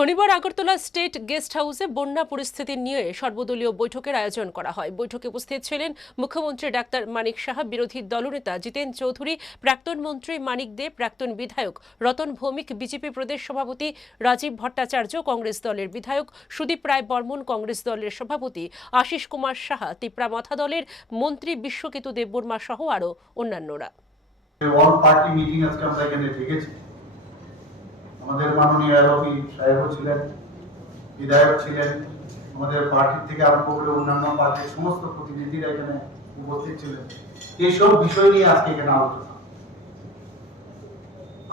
শনিবার Agartala state guest হাউসে বন্যা পরিস্থিতি নিয়ে সর্বদলীয় বৈঠকের আয়োজন করা হয়। বৈঠকে উপস্থিত ছিলেন মুখ্যমন্ত্রী ডাক্তার মানিক সাহা, বিরোধী দলনেতা জিতেন চৌধুরী, প্রাক্তন মন্ত্রী মানিক দে, প্রাক্তন বিধায়ক রতন ভৌমিক, বিজেপি প্রদেশ সভাপতি রাজীব ভট্টাচার্য, কংগ্রেস দলের বিধায়ক সুদীপ রায় বর্মন, কংগ্রেস দলের সভাপতি আশিস কুমার সাহা, তিপ্রা মাথা দলের মন্ত্রী বিশ্বকেতু দেববর্মা সহ আরও অন্যান্যরা। আমাদের মাননীয় আরপি সাহেবও ছিলেন, বিধায়ক ছিলেন, আমাদের পার্টির থেকে আরম্ভ করে অন্যান্য পার্টির সমস্ত প্রতিনিধিরা এখানে উপস্থিত ছিলেন। এইসব বিষয় নিয়ে আজকে এখানে আলোচনা।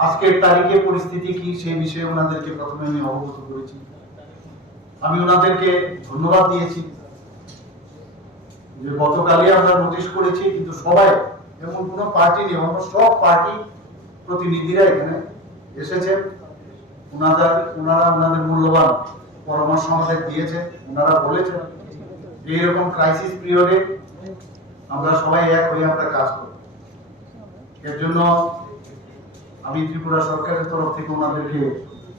আজকের তারিখে পরিস্থিতি কি সেই বিষয়ে ওনাদেরকে প্রথমে আমি অবগত করেছি। আমি ওনাদেরকে ধন্যবাদ দিয়েছি যে গতকালই আমরা নোটিশ করেছি, কিন্তু সবাই এমন কোন পার্টি নেই, আমরা সব পার্টি প্রতিনিধিরা এখানে এসেছেন। ওনাদের ওনারা ওনাদের মূল্যবান পরামর্শ আমাদের দিয়েছে ওনারা বলেছেন। যে এরকম ক্রাইসিস পিরিয়ডে আমরা সবাই এক হয়ে আমরা কাজ করব এর জন্য আমি ত্রিপুরা সরকারের তরফ থেকে ওনাদেরকে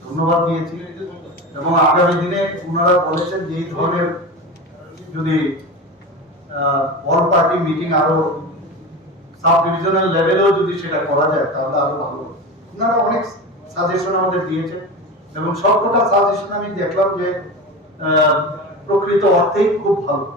ধন্যবাদ দিয়েছি এবং আগামী দিনে ওনারা বলেছেন যে এই ধরনের যদি অল পার্টি মিটিং আরও সাব ডিভিশনাল লেভেলেও যদি সেটা করা যায়, তাহলে আরও ভালো ওনারা সাজেশন আমাদের দিয়েছে। এবং সবকটা সাজেশন আমি দেখলাম যে প্রকৃত অর্থেই খুব ভালো।